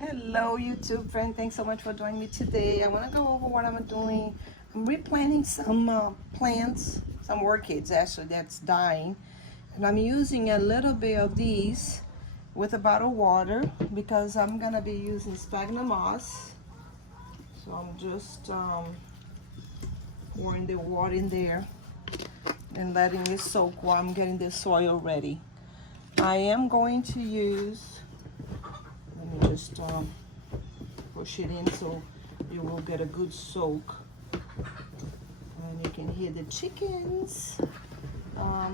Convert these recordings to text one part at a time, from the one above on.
Hello YouTube friend, thanks so much for joining me today. I want to go over what I'm doing. I'm replanting some plants, some orchids actually that's dying, and I'm using a little bit of these with a bottle of water because I'm gonna be using sphagnum moss. So I'm just pouring the water in there and letting it soak while I'm getting the soil ready. I am going to use, let me just push it in so you will get a good soak. And you can hear the chickens. I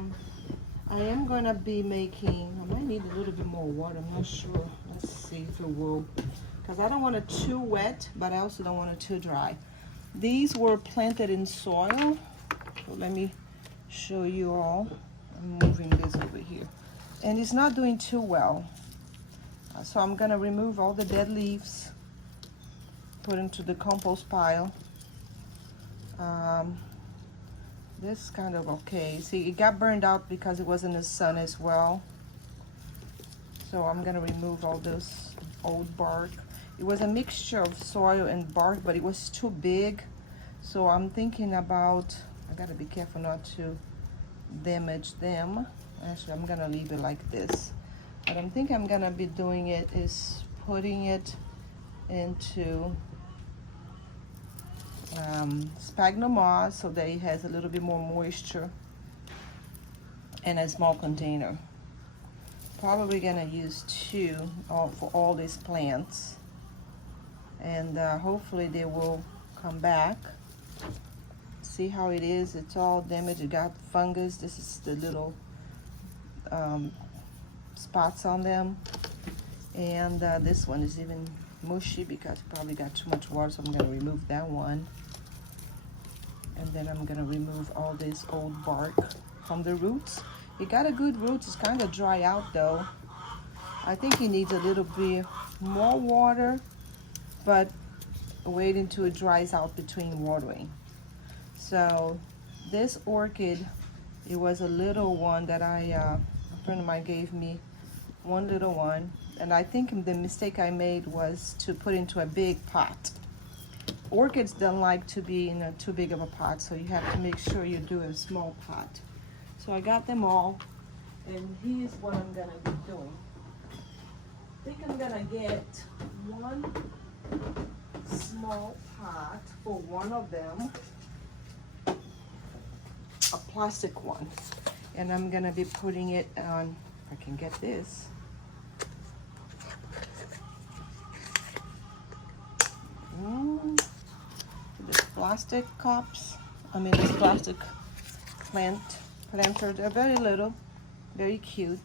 am gonna be making, I might need a little bit more water, I'm not sure. Let's see if it will, because I don't want it too wet, but I also don't want it too dry. These were planted in soil, so let me show you all. I'm moving this over here. And it's not doing too well. So I'm gonna remove all the dead leaves, put into the compost pile. This kind of okay. See, it got burned out because it was in the sun as well. So I'm gonna remove all this old bark. It was a mixture of soil and bark, but it was too big. So I'm thinking about, I gotta be careful not to damage them. Actually, I'm gonna leave it like this. What I'm thinking I'm gonna be doing it is putting it into sphagnum moss so that it has a little bit more moisture in a small container. Probably gonna use two for all these plants, and hopefully they will come back. See how it is, it's all damaged, it got fungus. This is the little spots on them, and this one is even mushy because it probably got too much water, so I'm gonna remove that one. And then I'm gonna remove all this old bark from the roots. It got a good roots, it's kind of dry out though. I think it needs a little bit more water, but wait until it dries out between watering. So this orchid, it was a little one that a friend of mine gave me, one little one, and I think the mistake I made was to put into a big pot. Orchids don't like to be in a too big of a pot, so you have to make sure you do a small pot. So I got them all, and here's what I'm gonna be doing. I think I'm gonna get one small pot for one of them, a plastic one, and I'm gonna be putting it on, if I can get this. This plastic cups, this plastic planter, they're very little, very cute.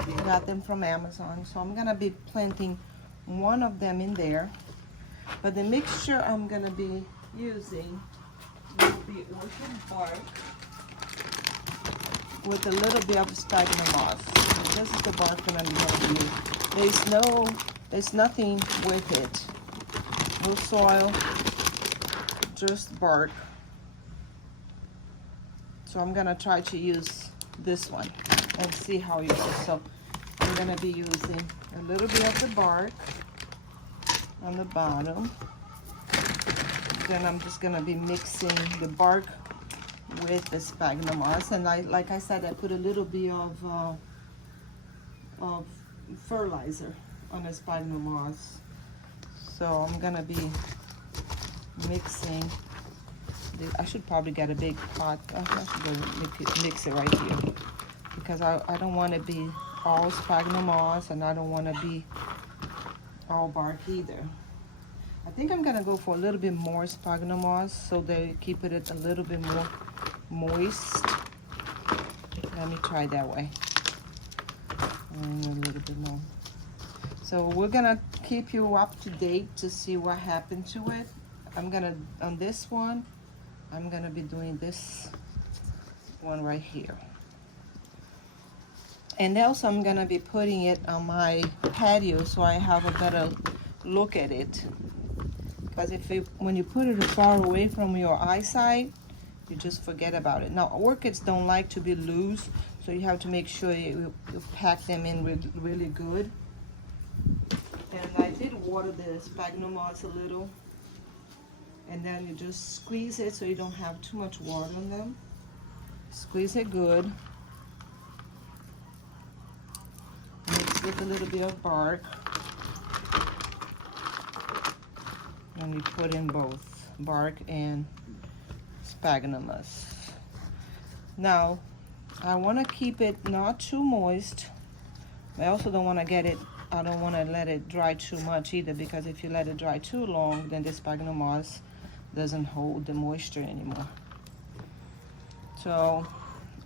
I got them from Amazon, so I'm gonna be planting one of them in there. But the mixture I'm gonna be using will be orchid bark with a little bit of sphagnum moss. This is the bark that I'm gonna use. There's nothing with it. No soil, just bark. So I'm gonna try to use this one and see how it goes. So I'm gonna be using a little bit of the bark on the bottom. Then I'm just gonna be mixing the bark with the sphagnum moss, and like I said, I put a little bit of fertilizer on the sphagnum moss. So I'm gonna be mixing. I should probably get a big pot. I should go mix it right here because I don't want to be all sphagnum moss, and I don't want to be all bark either. I think I'm gonna go for a little bit more sphagnum moss so they keep it a little bit more moist. Let me try that way. And a little bit more. So we're gonna keep you up to date to see what happened to it. On this one, I'm gonna be doing this one right here. And also I'm gonna be putting it on my patio so I have a better look at it. Because when you put it far away from your eyesight, you just forget about it. Now orchids don't like to be loose, so you have to make sure you pack them in really good. And I did water the sphagnum moss a little, and then you just squeeze it so you don't have too much water on them. Squeeze it good. Mix with a little bit of bark. And you put in both bark and sphagnum moss. Now, I want to keep it not too moist. I also don't want to get it, I don't want to let it dry too much either, because if you let it dry too long, then the sphagnum moss doesn't hold the moisture anymore. So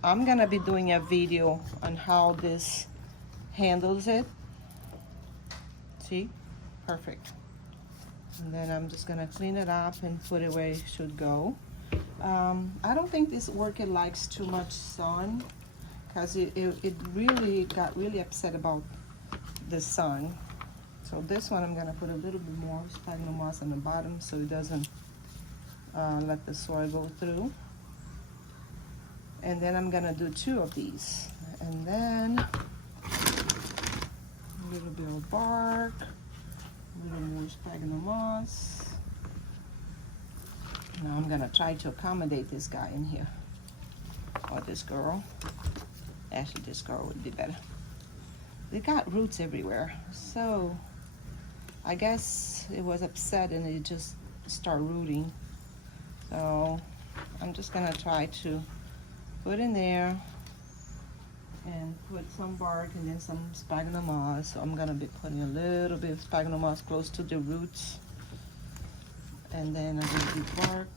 I'm gonna be doing a video on how this handles it. See? Perfect. And then I'm just gonna clean it up and put it where it should go. I don't think this orchid likes too much sun, because it really got really upset about the sun. So this one I'm gonna put a little bit more sphagnum moss on the bottom so it doesn't let the soil go through. And then I'm gonna do 2 of these. And then a little bit of bark, a little more sphagnum moss. Now I'm gonna try to accommodate this guy in here, or this girl. Actually, this girl would be better. They got roots everywhere, so I guess it was upset and it just started rooting. So I'm just gonna try to put in there and put some bark and then some sphagnum moss. So I'm gonna be putting a little bit of sphagnum moss close to the roots. And then I'm gonna do bark.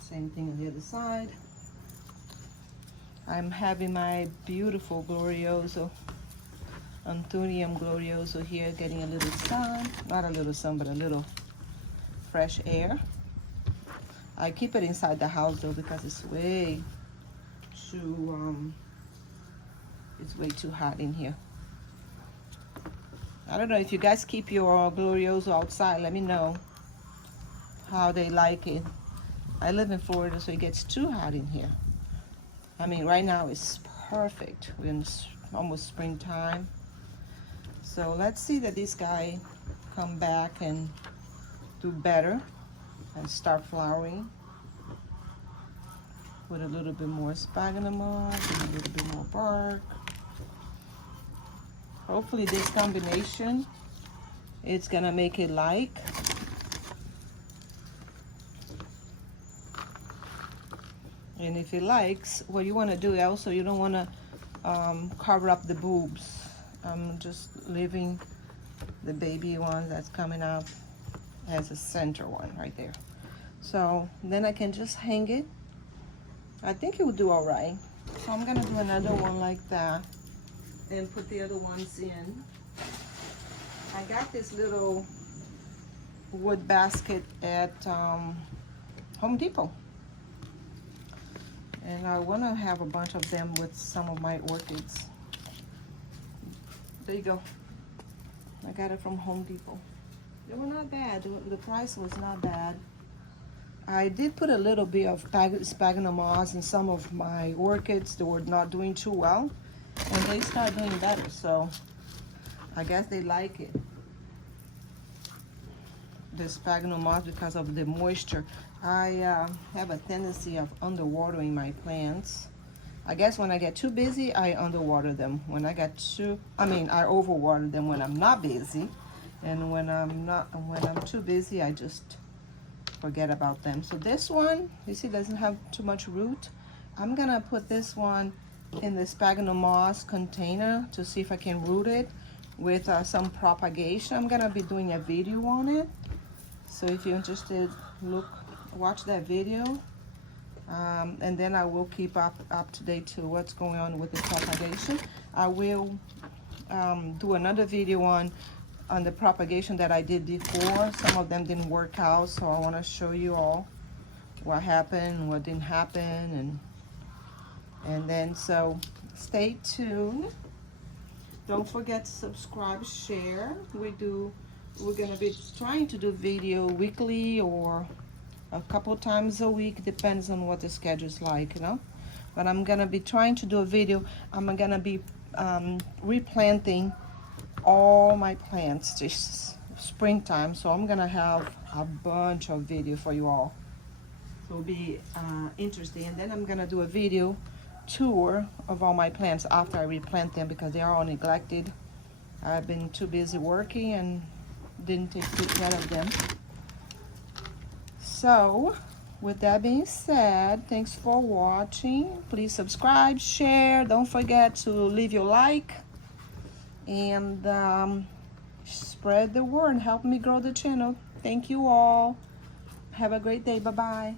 Same thing on the other side. I'm having my beautiful glorioso, Anthurium glorioso here, getting a little sun. Not a little sun, but a little fresh air. I keep it inside the house though, because it's way too hot in here. I don't know if you guys keep your glorioso outside. Let me know how they like it. I live in Florida, so it gets too hot in here. I mean, right now it's perfect. We're in almost springtime. So let's see that this guy come back and do better and start flowering. Put a little bit more sphagnum moss and a little bit more bark. Hopefully this combination, it's gonna make it like. And if it likes, what you wanna do also, you don't wanna cover up the bulbs. I'm just leaving the baby one that's coming up as a center one right there. So then I can just hang it. I think it will do all right. So I'm gonna do another one like that and put the other ones in. I got this little wood basket at Home Depot. And I want to have a bunch of them with some of my orchids. There you go. I got it from Home Depot. They were not bad. The price was not bad. I did put a little bit of sphagnum moss in some of my orchids that were not doing too well. And they start doing better, so I guess they like it. The sphagnum moss, because of the moisture. I have a tendency of underwatering my plants. I guess when I get too busy, I underwater them. When I overwater them when I'm not busy. And when I'm too busy, I just forget about them. So this one, you see, doesn't have too much root. I'm gonna put this one in the sphagnum moss container to see if I can root it with some propagation. I'm gonna be doing a video on it. So if you're interested, watch that video. And then I will keep up to date to what's going on with the propagation. I will do another video on the propagation that I did before. Some of them didn't work out, so I want to show you all what happened, what didn't happen, and then so stay tuned. Don't forget to subscribe, share. We're gonna be trying to do video weekly or a couple times a week, depends on what the schedule's like, you know. But I'm gonna be trying to do a video. I'm gonna be replanting all my plants this springtime, so I'm gonna have a bunch of video for you all. So it'll be interesting. And then I'm gonna do a video tour of all my plants after I replant them, because they are all neglected. I've been too busy working and didn't take good care of them. So with that being said, thanks for watching. Please subscribe, share, don't forget to leave your like, and spread the word, help me grow the channel. Thank you all. Have a great day. Bye-bye.